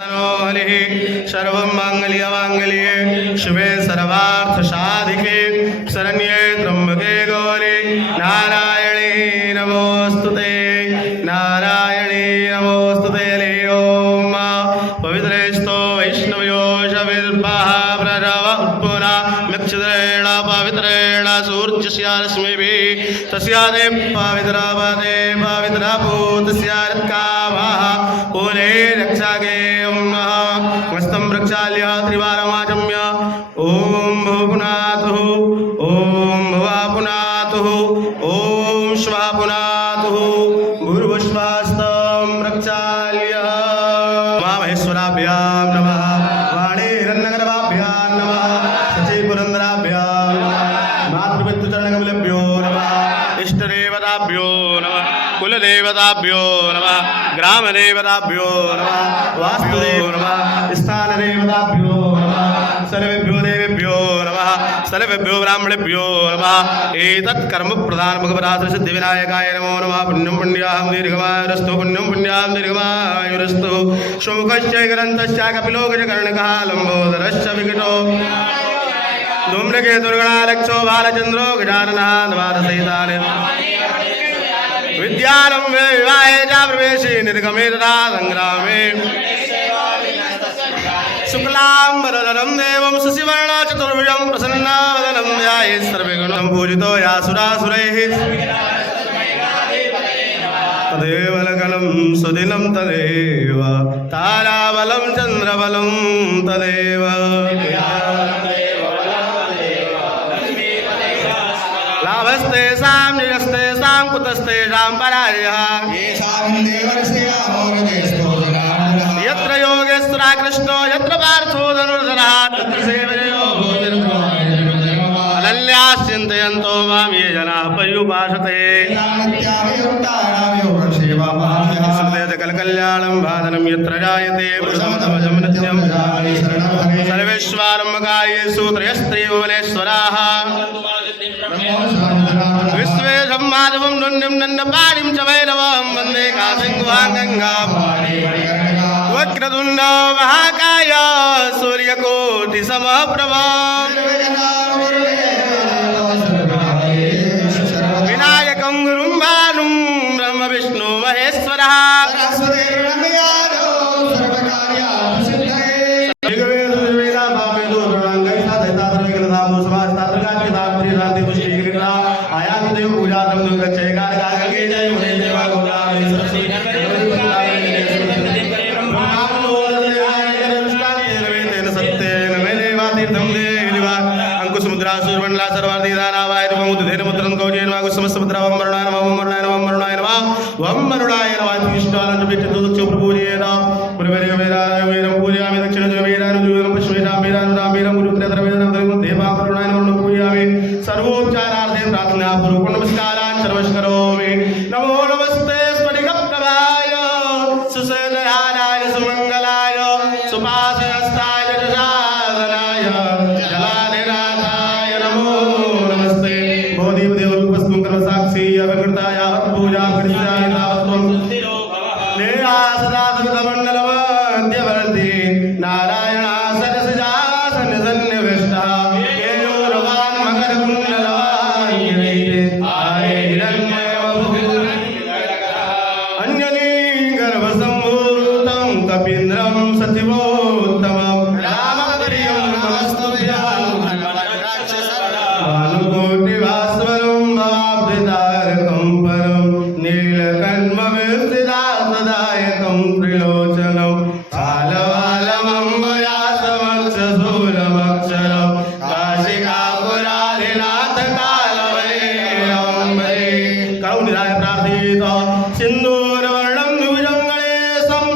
हरिः सर्वमङ्गलमाङ्गल्ये शिवे सर्वार्थसाधिके शरण्ये त्र्यम्बके गौरी नारायणे नमोस्तुते नारायणे नमोस्तुते। ओम पवित्रेस्तो वैष्णव्यो शविर्भः प्ररव उत्पुना मिक्षद्रेण पवित्रेण सूर्यस्य रश्मिभिः तस्यादे पवित्रपदे पवित्रभूतस्यात्कामः पुने रक्षागे मस्तं प्रक्षाल्य त्रिवारमाचम्य ओम भुवनातु ओम भवापुनातु ओम श्वापुनातु भूर्भुस्वास्तं प्रक्षाल्य महेश्वराभ्यां नमः वाणीरन्नगरवाभ्यां नमः सचीपुरन्दराभ्यां नमः मातृपितृचरणकमलेभ्यो नमः इष्टदेवताभ्यो नमः कुलदेवताभ्यो नमः ग्रामदेवताभ्यो नमः वास्तुदेव नमः स्थानदेवताभ्यो नमः सर्वेभ्यो देवेभ्यो नमः सर्वेभ्यो ब्राह्मणेभ्यो नमः एतत् कर्म प्रधान भगवराज सिद्धिविनायकाय नमो नमः। पुण्यं पुण्याहं दीर्घमायुरस्तु पुण्यं पुण्याहं दीर्घमायुरस्तु सुमुखश्च ग्रन्थश्च कपिलो गजकर्णकः लम्बोदरश्च विकटो धूम्रकेतुर्गणालक्षो बालचन्द्रो गजाननः द्वादशैतानि विद्यारम्भे विवाहे च प्रवेशे निर्गमे तथा सङ्ग्रामे शुक्लाम्बरधरं देवं शशिवर्णं चतुर्भुजं प्रसन्नवदनं ध्यायेत् सर्वगुणं पूजितो यासुरासुरैः तदेव लग्नं सुदिनं तदेव ताराबलं चन्द्रबलं तदेव लाभस्तेषां निजस्तेषां कुतस्तेषां पराजयः यत्र योगेश्वरः कृष्णो यत्र पार्थो धनुर्धरः तत्र सेवयो अनन्याः चिन्तयन्तो मां ये जनाः पर्युपासते सकलकल्याणं भादनं यत्र जायते पुरुषमतमजं नित्यं सर्वेश्वरम्भकार्येषु त्रयस्त्रीव भुवनेश्वराः विश्वेशं माधवं नृण्यं नन्दपाणिं च भैरवं वन्दे काशीं गुहां गङ्गां वक्रतुण्ड महाकाय सूर्यकोटिसमप्रभा विनायकं गुरुं भानुं ब्रह्म विष्णु महेश्वरः सर्वोपचारार्थे प्रार्थना पूर्वक नमस्कारान् सर्वस्करोमि। नमो नमस्ते स्फटिकप्रभाय सुषेणहाराय सुमङ्गलाय सुपाशहस्ताय जशासनाय जलाधिनाथाय नमो नमस्ते। भोदेवदेवरूपस्त्वं कर्मसाक्षी अविकृताय पूजां कृत्याय तावत्त्वं देहा सदा सवितमण्डलमध्यवर्ती नारायणा सरसिजासन सन्निविष्टः कपीन्द्रं सचिवोत्तमं रामप्रियं नमस्तुभ्यं भानुकोटिभास्वरं भवाब्धितारकं परं नीलकण्ठविस्थितासदायकं त्रिलोचनं कालवालमम्बयासमक्षशूलमक्षरं काशिकापुराधिनाथकालवैरम्बरे करुणिराय प्रार्थित सिन्दूरवर्णं द्विजङ्गणेशं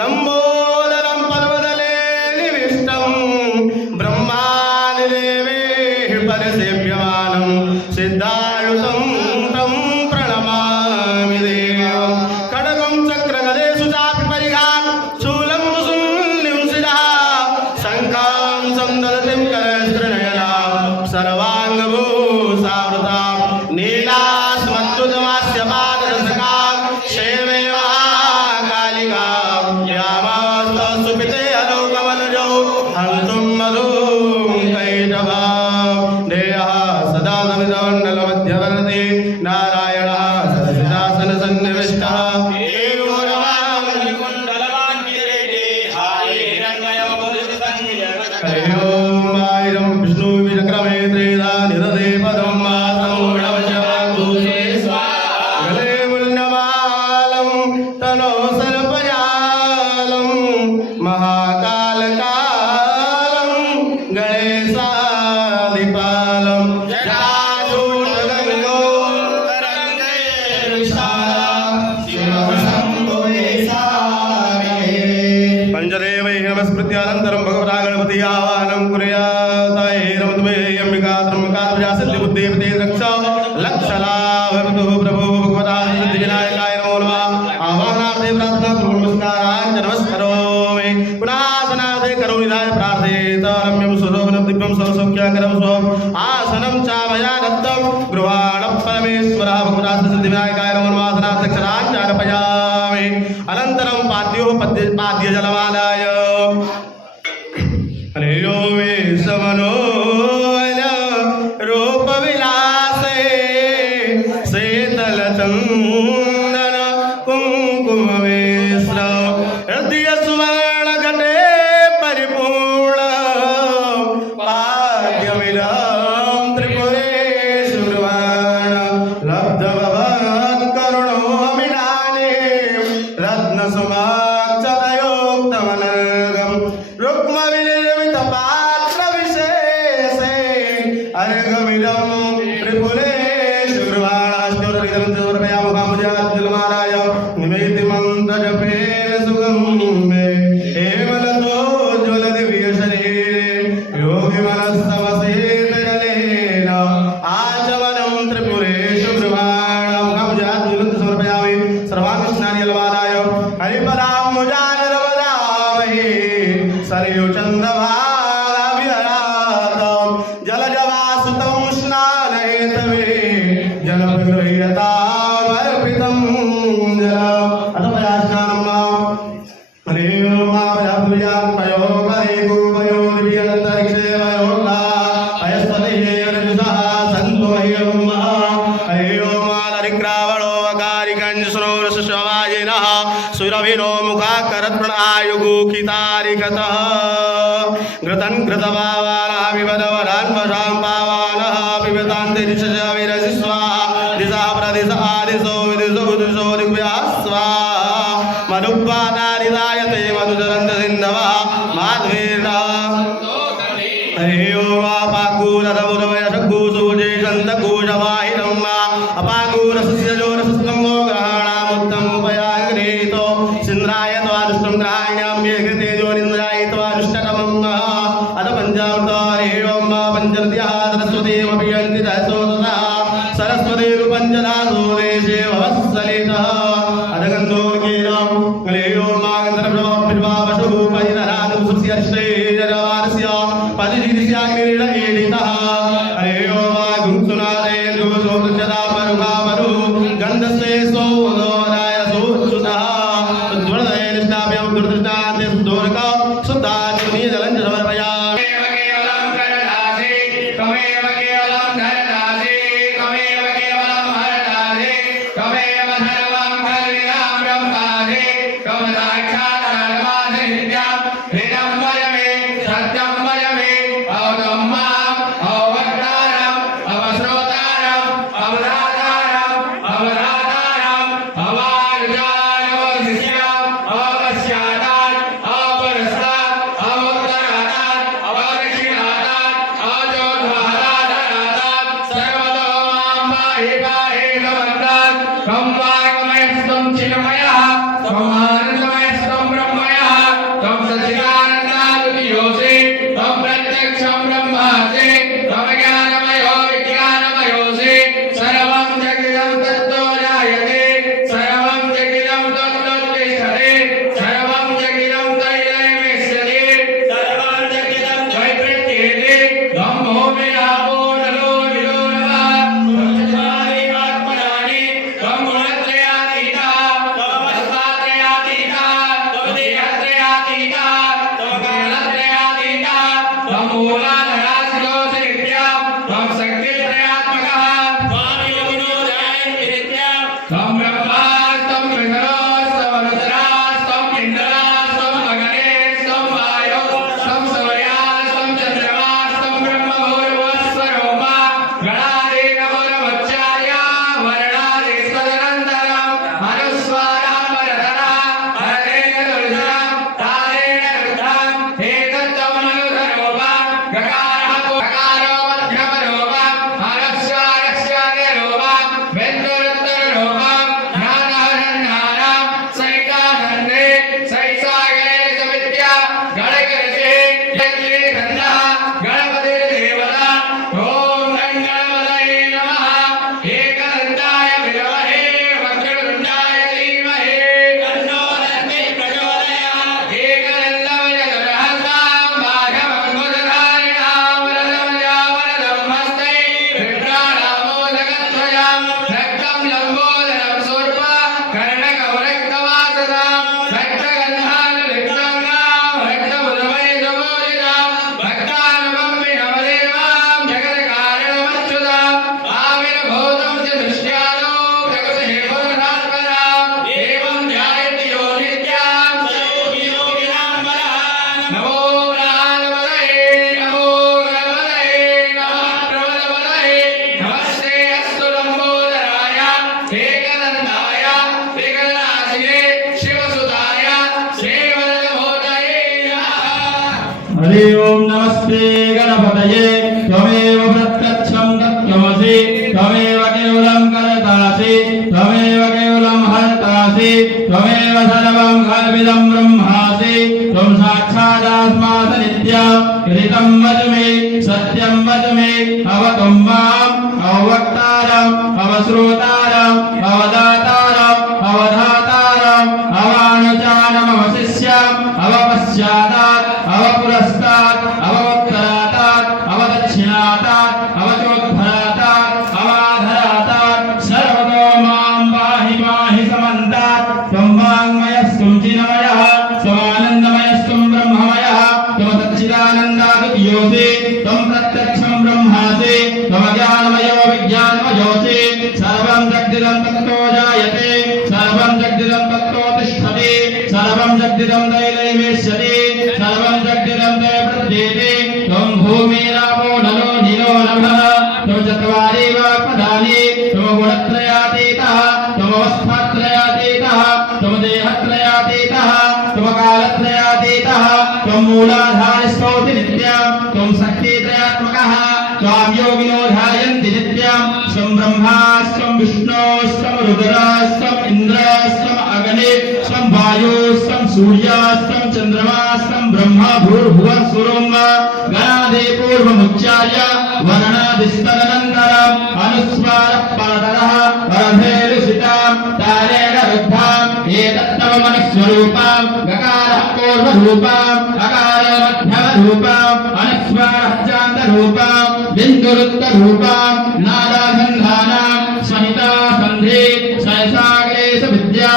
लम्बोदरं पर्वतले निविष्टं ब्रह्मादिदेवैः परिसेव्यमानं सिद्धायुतं तं प्रणमामि देवं खड्गं चक्रगदेषु चापि परिहार तनो सर्पजालं महाकालकालं गणेशादिपालं जटाजूटगङ्गो पंचदेवैः नमस्कृत्य अनन्तरं भगवता गणपति आवाहनं कुर्यात् रमतुमे अंबिका त्र्यम्बका ध्वजा सिद्धिबुद्धिपते रक्ष लक्षलाभवतु प्रभो भगवता सिद्धिविनायकाय नमो नमः आवाहनार्थे प्रार्थना नमस्कारान् नमस्करोमि पुनासनार्थे करोनिधाय प्रार्थयेत रम्यं सुशोभनं दिव्यं सर्वसौख्यकरं स्वम् आसनं च मया दत्तं गृहाण परमेश्वरः भगवता सिद्धिविनायकाय नमो नमः आसनाध्यक्षरान् चारपयामि अनन्तरं पाद्यो पाद्यजलमादाय हरियो मे समनोन रूपविलासे शीतलचन्दन कुङ्कुमवेश्र हृदय सुवर्णघटे परिपूर्ण पाद्यमिदं त्रिपुरेश्वरवाण लब्धभवत्करुणोऽमिनाने रत्नसुमाक्षतयोक्तमनर्गं रुक्मविनिर्मितपात्रविशेषे अर्घमिदं त्रिपुरेश्वरवाणाश्चोररिदं समर्पयामः निवेति मन्त्रजपे सुगमे हेमलतो ज्वलदिव्यशरीरे योगिमनस्तमसेतजलेन आचमनं त्रिपुरेश्वरवाणां समर्पयामि सर्वाङ्गस्नानिजलमादाय हरिपदाम्बुजानिरवदामहे सरयुचन्द्रभागाभिहरातं जलजवासुतं स्नानहेतवे जलविगृह्यतामर्पितं जलम् अथवा स्नानं हरे ओम आभ्यात्मयो करे गोपयो दिव्यन्तरिक्षे वयोला अयस्तते रजुषः सन्तु मह्यं हरे ओम हरिग्रावणो वकारिकञ्जसुरोरसस्ववाजिनः सुरभिनो मुखाकरत्प्रणआयुगुखितारिकतः घृतं घृतभावानः विवदवरान्वशां पावानः पिबतान्तिरिषविरजिस्वाहा दिशः प्रदिशः आदिशो विदिशो उदिशो दिव्याः स्वाहा मनुपादारिदायते मधुजरन्तसिन्धवः माध्वीर्णः हरि ओम अपाकूरधमुदवयशकूसूजेशन्तकूशवाहिनं अपाकूरसस्यजोरसस्तम्भो ग्रहाणामुत्तमुपयाग्रेतो सिन्द्राय त्वादुष्टं ग्रहाण्यां ये कृते जोनिन्द्राय त्वादुष्टतमम् अथ पञ्चामृत हरि ओम पञ्चर्द्यः सरस्वतीमपि यन्ति दशोतः सरस्वतीरुपञ्चदासो देशे भवत्सलितः अथ गन्धोर्गेण हरि ओम गन्धर्वप्रभावशुः परिधरानुं सुस्यर्ष्टे जरवारस्य पदिजिदिस्याग्निरीडयेडितः हरि ओम गुंसुनादेन्दुसोदृजदापरुभावरु गन्धस्ते सोदोराय सोच्युतः तद्वर्धये निष्ठाभ्यां दुर्दृष्टान्ते सुदोर हरि ओम नमस्ते गणपतये त्वमेव प्रत्यक्षं तत्त्वमसि त्वमेव केवलं कर्तासि त्वमेव केवलं हर्तासि त्वमेव सर्वं कल्पितं ब्रह्मासि त्वं साक्षादात्मासि नित्यं ऋतं वद मे सत्यं वद मे अवतुं माम् अवक्तारम् अवश्रोतारम् अवदातारम् अवधातारम् अवानुजानमवशिष्यम् अवपश्चातात् अवपुरस्तात् अवोत्तरातात् अवदक्षिणातात् अवचोद्भरातात् अवाधरातात् सर्वतो मां पाहि पाहि समन्तात् त्वं वाङ्मयस्त्वं चिन्मयः त्वमानन्दमयस्त्वं ब्रह्ममयः त्वमसच्चिदानन्दाद्वितीयोऽसि त्वं प्रत्यक्षं ब्रह्मासि त्वमज्ञानमयो विज्ञानमयोऽसि सर्वं जगदिदं तत्तो जायते सर्वं जगदिदं तत्तो तिष्ठति सर्वं जगदिदं दैलैवेश्यति सर्वं जगदिदं दै प्रत्येते त्वं भूमिरापो नलो नीलो नभः त्वं चत्वारि वाक्पदानि त्वं गुणत्रयातीतः त्वमवस्थात्रयातीतः त्वं देहत्रयातीतः त्वं कालत्रयातीतः त्वं मूलाधारस्थोऽसि नित्यं त्वं शक्तित्रयात्मकः त्वां योगिनो ध्यायन्ति नित्यं स्वं ब्रह्मास्त्वं विष्णोस्त्वं रुद्रास्त्वं इन्द्रास्त्वं अग्ने स्वं वायुस्त्वं सूर्यास्त्वं चन्द्रमास्त्वं ब्रह्मा भूर्भुवः स्वरों गणादि पूर्वमुच्चार्य वर्णादिस्तदनन्तरम् अनुस्वारः परतरः परधेरुसितां तारेण रुद्धाम् एतत्तव मनस्वरूपाम् गकारः पूर्वरूपाम् अकारः मध्यमरूपाम् अनुस्वारः चान्तरूपाम् बिन्दुरुत्तरूपाम् नादासन्धानाम् संहिता सन्धि सहसाग्रेश विद्या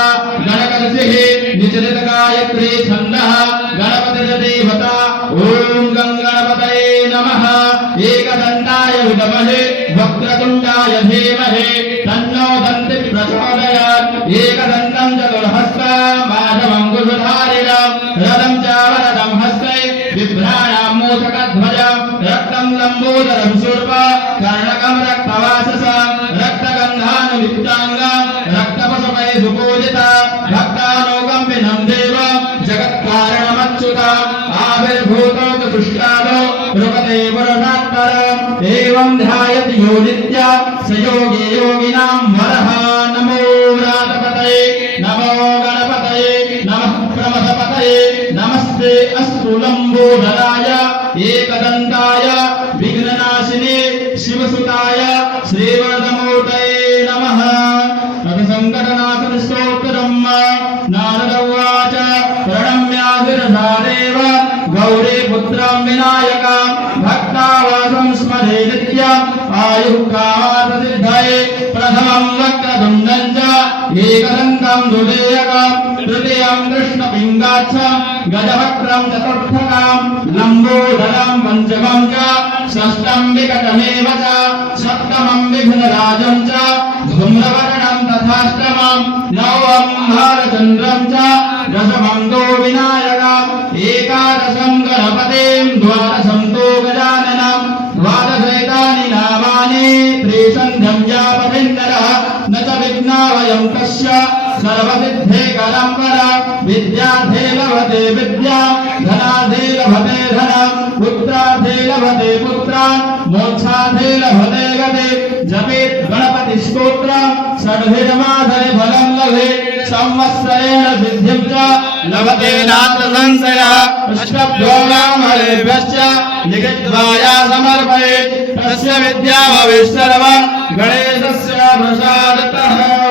गणकर्षिः निचरितगायत्री छन्दः गणपतिर्देवता ॐ गङ्गणपतये नमः एकदन्ताय विद्महे वक्रतुण्डाय धीमहि तन्नो दन्तिः प्रचोदयात् एकदन्तं चतुर्हस्तं माधवङ्कुशधारिणं रथं चावरदं हस्ते बिभ्राणां मूषकध्वजं रक्तं लम्बोदरं शूर्प कर्णकं रक्तवाससं रक्तगन्धानुलिप्ताङ्गं रक्तपशुपै सुपूजिता भक्तानुकम्पिनं देवं जगत्कारणमच्युतम् आविर्भूतो च दुष्टादो रुपते पुरुषात्परम् एवं ध्यायति यो नित्या स योगी योगिनां वरः नमो व्रातपतये नमो गणपतये नमः प्रमथपतये नमस्ते अस्तु लम्बोदराय एकदन्ताय विघ्ननाशिने शिवसुताय श्रीवरदमूर्तये नमः संकटनाशनस्तोत्रम् नारद उवाच प्रणम्याभिरसादेव गौरी पुत्रं विनायकं भक्तावासं स्मरे नित्यम् आयुः कामार्थसिद्धये प्रथमं वक्रतुण्डं च एकदन्तं दुर्देयकं तृतीयं कृष्णपिङ्गाक्षं गजवक्त्रं चतुर्थकं लम्बोदरं पञ्चमं च षष्ठं विकटमेव च सप्तमं विघ्नराजं च धूम्रवर्णं तथाष्टमं नवमं भालचन्द्रं च दशमं तो विनायकम् एकादशं गणपतिं द्वादशं तो गजाननं द्वादशैतानि नामानि त्रिसन्ध्यं यावदिन्दरः न च विघ्नावयं तस्य सर्वसिद्धेकरं वर विद्यार्थे लभते विद्या धनार्थे लभते धनं पुत्रार्थे लभते पुत्रान् मोक्षार्थे लभते गते जपेत् गणपति स्तोत्रं षड्भिर्माधरे फलं लभेत् संवत्सरेण सिद्धिं च लभते नात्र संशयः अष्टभ्यो ब्राह्मणेभ्यश्च लिखित्वाया समर्पयेत् तस्य विद्या भवेत् सर्वं गणेशस्य प्रसादतः।